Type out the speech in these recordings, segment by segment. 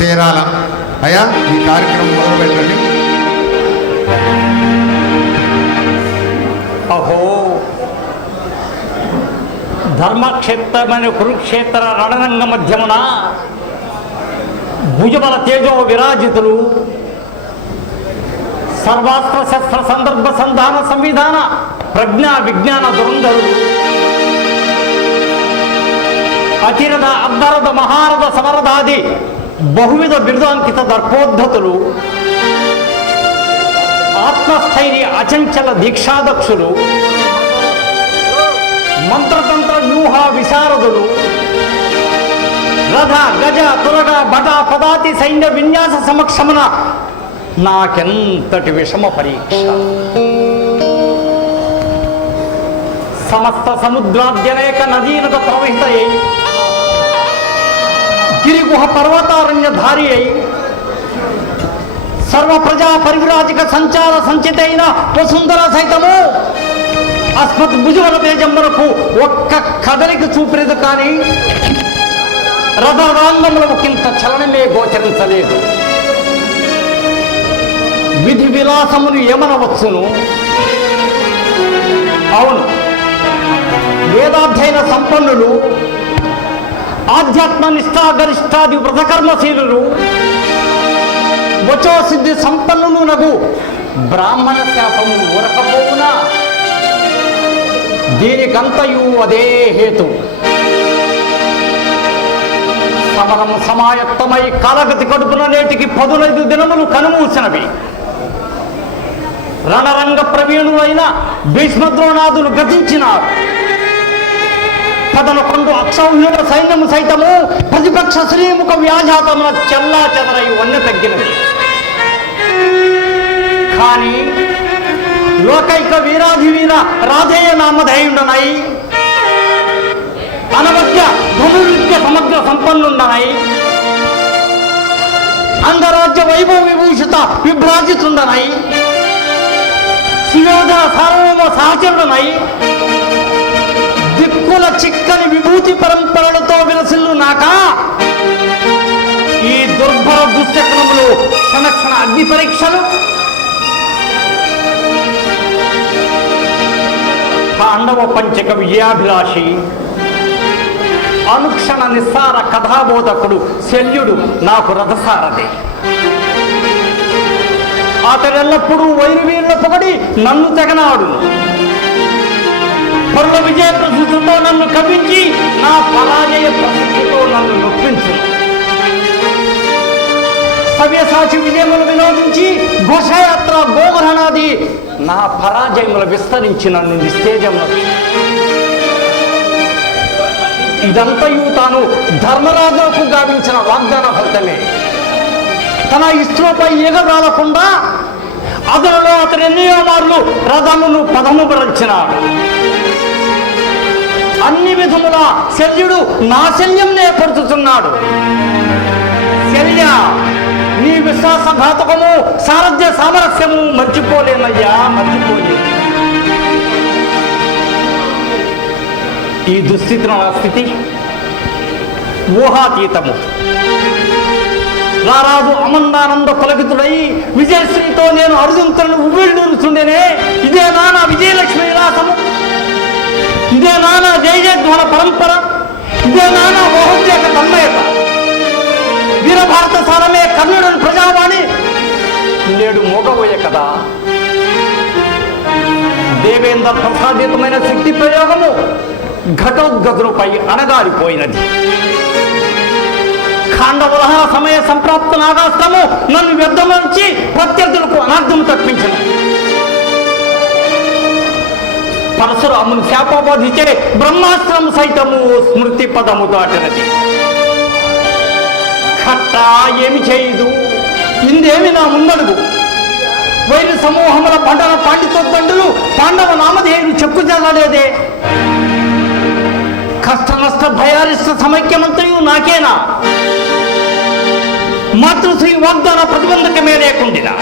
చేరాల. అయ్యా ఈ కార్యక్రమం మొదలు పెట్టండి అహో. ధర్మక్షేత్రమైన కురుక్షేత్ర రణరంగ మధ్యమున భుజబల తేజో విరాజితులు సర్వాస్త్ర శస్త్ర సందర్భ సంధాన సంవిధాన ప్రజ్ఞా విజ్ఞాన దురంధరులు అతిరథ అర్ధరథ మహారథ సమరథాది బహువిధ బిరుదాంకిత దర్పోద్ధతులు ఆత్మస్థైర్య అచంచల దీక్షాదక్షులు మంత్రతంత్ర వ్యూహ విశారదులు రథ గజ తురగ బట పదాతి సైన్య విన్యాస సమక్షమున నాకెంతటి విషమ పరీక్ష? సమస్త సముద్రాద్యనేక నదీనత ప్రవహిత గిరిగుహ పర్వతారణ్య ధారి అయి సర్వ ప్రజా పరివిరాజిక సంచార సంచితైన వసుంధర సైతము అస్మత్ భుజవల తేజంబరకు ఒక్క కదలికి చూపినది కానీ రథరాంగంలో ఒకంత చలనమే గోచరించలేదు. విధి విలాసమును ఏమనవచ్చును? అవును. వేదాధ్యయన సంపన్నులు ఆధ్యాత్మ నిష్ఠా గరిష్టాది వచో సిద్ధి సంపన్నులు నగు. బ్రాహ్మణ శాపము ఊరకపోవునా దీనికంతయు అదే హేతు. సమరం సమాయత్తమై కాలగతి కడుపున నేటికి పదునైదు దినములు కనుమూసినవి. రణరంగ ప్రవీణులైన భీష్మద్రోణాదులు గతించినారు. పదనకొండు అక్షౌహిణ సైన్యము సైతము ప్రతిపక్ష శ్రీముఖ వ్యాజాతముల చెల్లా చెదరై ఇవన్నీ తగ్గినవి కానీ లోకైక వీరాధి వీర రాధేయ నామధేయుండనై అనవత్య ధనుర్విద్య సమగ్ర సంపన్నుండనై అంధరాజ్య వైభవ విభూషిత విభ్రాజితుండనై సుయోధన సార్వభౌమ సహచరుడనై దిక్కుల చిక్కని విభూతి పరంపరలతో విలసిల్లు నాక ఈ దుర్భర దుశ్చక్రములు క్షణ క్షణ అగ్ని పరీక్షలు పాండవ పంచక విజయాభిలాషి అనుక్షణ నిస్సార కథాబోధకుడు శల్యుడు నాకు రథసారథి. అతడెల్లప్పుడూ వైరువీళ్ళ పొగడి నన్ను తెగనాడు పరుల విజయ ప్రసిద్ధితో నన్ను కవించి నా పరాజయ ప్రసిద్ధితో నన్ను నొప్పించు. సవ్యసాచి విజయములు వినోదించి ఘోషయాత్ర గోగ్రహణాది నా పరాజయములు విస్తరించి నన్ను నిస్తేజములు. ఇదంతయు తాను ధర్మరాజుకు గావించిన వాగ్దాన ఫలితమే తన ఇస్రోపై ఎగరాలకుండా అతనిలో అతని ఎన్నో మార్లు రథమును పదము భరించినాడు అన్ని విధముల శల్యుడు నా శల్యం నేర్పడుతున్నాడు శల్య నీ విశ్వాసఘాతకము సారథ్య సామరస్యము మర్చిపోలేనయ్యా మర్చిపోలే ఈ దుస్థితి నా స్థితి ఊహాతీతము. రారాజు అమందానంద పలకితుడై విజయశ్రీతో నేను అర్జునులను ఉవ్విళ్ళూరుచుండేనే ఇదే నా విజయలక్ష్మి విలాసము. ఇదే నానా జయ జయధ్వన పరంపర ఇదే నానా మహోద్యోగ తన్మయత వీరభారత సారమే కర్ణుడని ప్రజావాణి. నేడు మోగబోయే కదా. దేవేంద్ర ప్రసాదితమైన శక్తి ప్రయోగము ఘటోద్గతులపై అణగారిపోయినది. కాండవలహ సమయ సంప్రాప్త నాగాస్త్రము నన్ను వ్యర్థమంచి ప్రత్యర్థులకు అనార్థము తప్పించను పరశురాముని శాపబోధించే బ్రహ్మాస్త్రము సైతము స్మృతి పదము దాటినది. ఖట్ట ఏమి చేయదు ఇందేమి నా ముందడుగు? వైర సమూహముల పంటల పాండితోద్దండులు పాండవ నామధేయుడు చెక్కు చదలేదే కష్ట నష్ట భయారిష్ట సమైక్యమంతయు నాకేనా? మాతృశ్రీ వాగ్దాన ప్రతిబంధకమే లేకుండా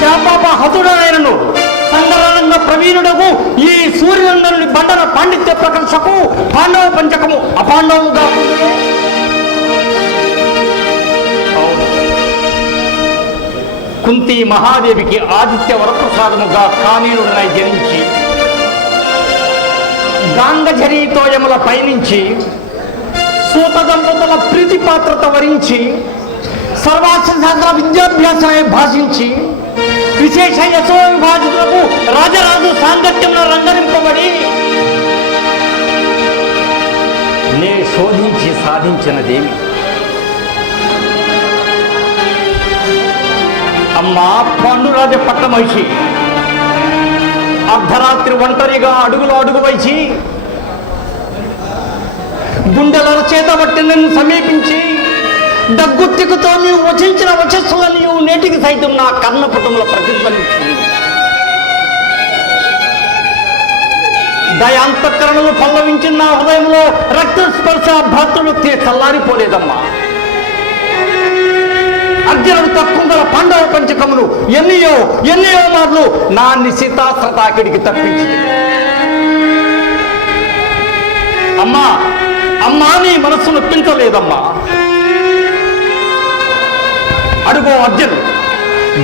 శాపాప హతుడనైనను సంగరంగ ప్రవీణుడకు ఈ సూర్యనందనుని బండన పాండిత్య ప్రకర్షకు పాండవ పంచకము అపాండవుగా. కుంతి మహాదేవికి ఆదిత్య వరప్రసాదముగా కానీలున్నాయి జరించి గాంగజరీతోయముల పయనించి సూత దంపతుల ప్రీతి పాత్రత వరించి సర్వాస శాస్త్ర విద్యాభ్యాసమే భాషించి విశేష యశో విభాజకులకు రాజరాజు సాంగత్యంలో రంగరింపబడి నే శోధించి సాధించినదేమి? అమ్మా పాండురాజ పట్టమహిషి అర్ధరాత్రి ఒంటరిగా అడుగులో అడుగు వైచి గుండెల చేత బట్టి నన్ను సమీపించి దగ్గుత్తికతో నీవు వచించిన వచస్సులను నీవు నేటికి సైతం నా కర్ణపుటంలో ప్రతిధ్వనిస్తుంది. దయాంతఃకరణలు పల్లవించిన నా హృదయంలో రక్త స్పర్శ భర్తలు చల్లారిపోలేదమ్మా. అర్జునుడు తక్కువ పాండవ పంచకములు ఎన్నియో ఎన్నియో మార్లు నా నిశితాస్త్రతాకిడికి తప్పించింది. అమ్మా అమ్మా నీ మనస్సు నొప్పించలేదమ్మా అడుగో అర్జున్.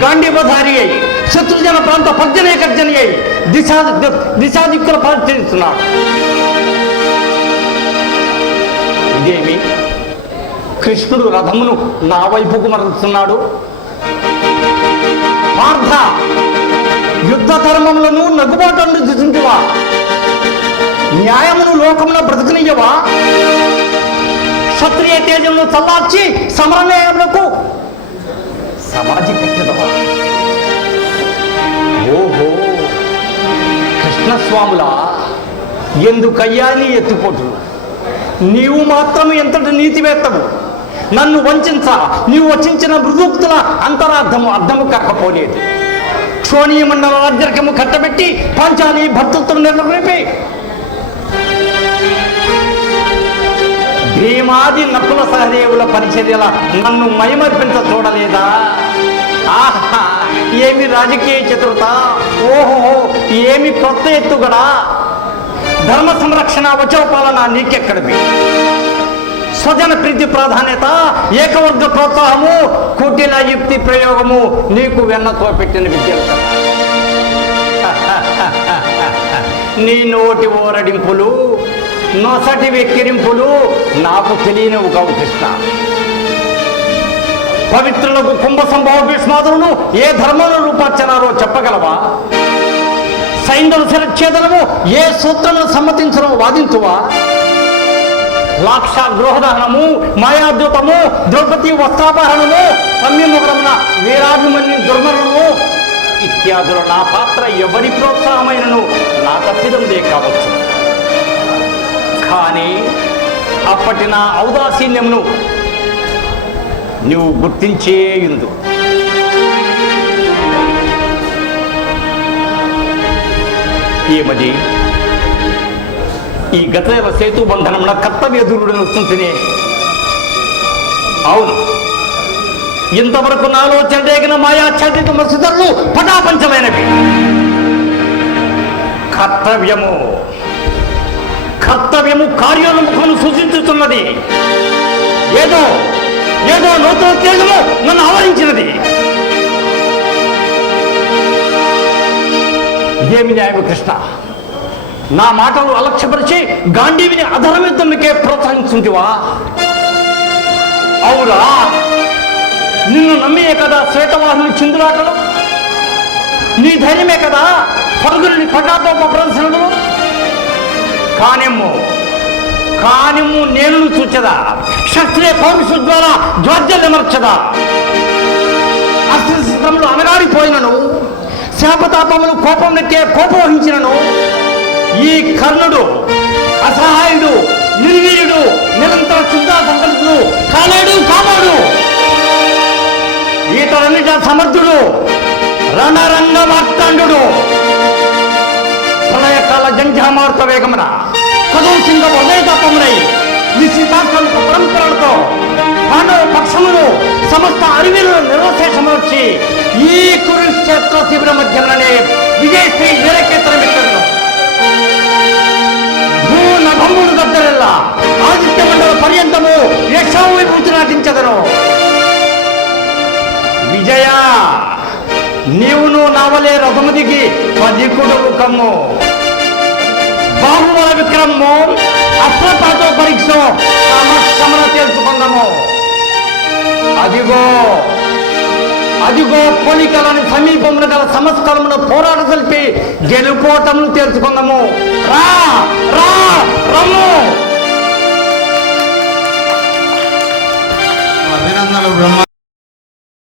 గాంధీవధారి అయి శత్రుజన ప్రాంత పర్జనే అయి దిశా దిశాదిక్కుల పరిచయిస్తున్నాడు ఇదేమి? కృష్ణుడు రథమును నా వైపుకు మరలుతున్నాడు పార్థ యుద్ధ ధర్మములను నగుబాటు దిశించువా న్యాయమును లోకమున బ్రతుకునియవా క్షత్రియ తేజమును చల్లార్చి సమన్వయములకు సమాజి కట్టదవా ఓహో కృష్ణస్వాముల? ఎందుకయ్యా నీ ఎత్తుపోటు? నీవు మాత్రం ఎంతటి నీతివేత్తవు? నన్ను వంచ నీవు వచించిన మృదూక్తుల అంతరార్థము అర్థము కాకపోలేదు. క్షోణీయ మండల రాజ్యకము కట్టబెట్టి పాంచాలి భర్తృత్వం నిర్ణయపై భీమాది నకుల సహదేవుల పరిచర్యల నన్ను మైమర్పించ చూడలేదా? ఆహా ఏమి రాజకీయ చతురత? ఓహో ఏమి కొత్త ఎత్తుగడా? ధర్మ సంరక్షణ వచోపాలన నీకెక్కడివి? స్వజన ప్రీతి ప్రాధాన్యత ఏకవర్గ ప్రోత్సాహము కుటిల యుక్తి ప్రయోగము నీకు వెన్నతో పెట్టిన విద్యలు నీ నోటి ఓరడింపులు నొసటి వెక్కిరింపులు నాకు తెలియనివి కావు కృష్ణ పవిత్రులకు కుంభ సంభవ భీష్మాదులను ఏ ధర్మంలో రూపార్చనారో చెప్పగలవా? సైంధవ శిరఛేదనము ఏ సూత్రమును సమ్మతించడం వాదించువా? లాక్ష గృహదహనము మాయాద్యుతము ద్రౌపది వస్త్రాపహరణము సమ్యముఖమున వీరాభిమన్యు దుర్మరణము ఇత్యాదుల నా పాత్ర ఎవరి ప్రోత్సాహమైనను నా తప్పిదందే కావచ్చు. కానీ అప్పటి నా ఔదాసీన్యమును నువ్వు గుర్తించేయుందు ఏమది ఈ గతదేవ సేతు బంధనమున కర్తవ్యధురుడు కర్తవ్య వస్తుంటేనే అవును. ఇంతవరకు నాలో చెడేగిన మాయాఛాదిత మసుధరులు పటాపంచమైనవి. కర్తవ్యము. కర్తవ్యము కార్యోన్ముఖమును సూచించుతున్నది ఏదో ఏదో నూతన తేజము నన్ను ఆవరించినది. ఏమి న్యాయము కృష్ణ? నా మాటలు అలక్ష్యపరిచి గాంధీవిని అధరమిద్దరికే ప్రోత్సహించుంటివా? అవురా నిన్ను నమ్మియే కదా శ్వేతవాహుని చిందులాటలు నీ ధైర్యమే కదా పరుగుని పటాటోప ప్రదర్శనలు? కానిమ్ము. కానిమ్ము నేను చూచదా. శస్త్రీయ పౌరుషు ద్వారా జ్వాజ్యమర్చదా అస్త్రశస్త్రములు అనగాడిపోయినను శాపతాపములు కోపం నెట్టే కోపం వహించినను. ఈ కర్ణుడు అసహాయుడు నిర్వీర్యుడు నిరంతర చింతా సంకల్పుడు కాలేడు కామాడు. ఈతలన్నిట సమర్థుడు రణరంగ మార్తాండు ప్రళయకాల జంఝామార్త వేగమున కదం సింగ ఉదయ తప్పమునై నిశ్చితార్థం పరంపరలతో పాండవ పక్షములు సమస్త అరివిలు నిర్వశేషమర్చి ఈ కురుక్షేత్ర శిబిర మధ్యంలోనే విజయశ్రీ వీరకేతనమిత్తను భూనభములు దగ్గరెల్ల ఆదిత్య మండల పర్యంతము యశో విభూతి నాటించదను విజయ నీవును నావలే రథము దిగి పదికుడువు కమ్ము బాహుబల విక్రమము అస్త్రపాతో పరీక్ష సమక్షమన తెలుసుకుందాము అదిగో అదిగో పోలికలని సమీపమున గల సంస్కరమును పోరాట తెలిపి గెలుపోటమును తెలుసుకుందాము రా రా రమ్ము. అభినందనలు బ్రహ్మ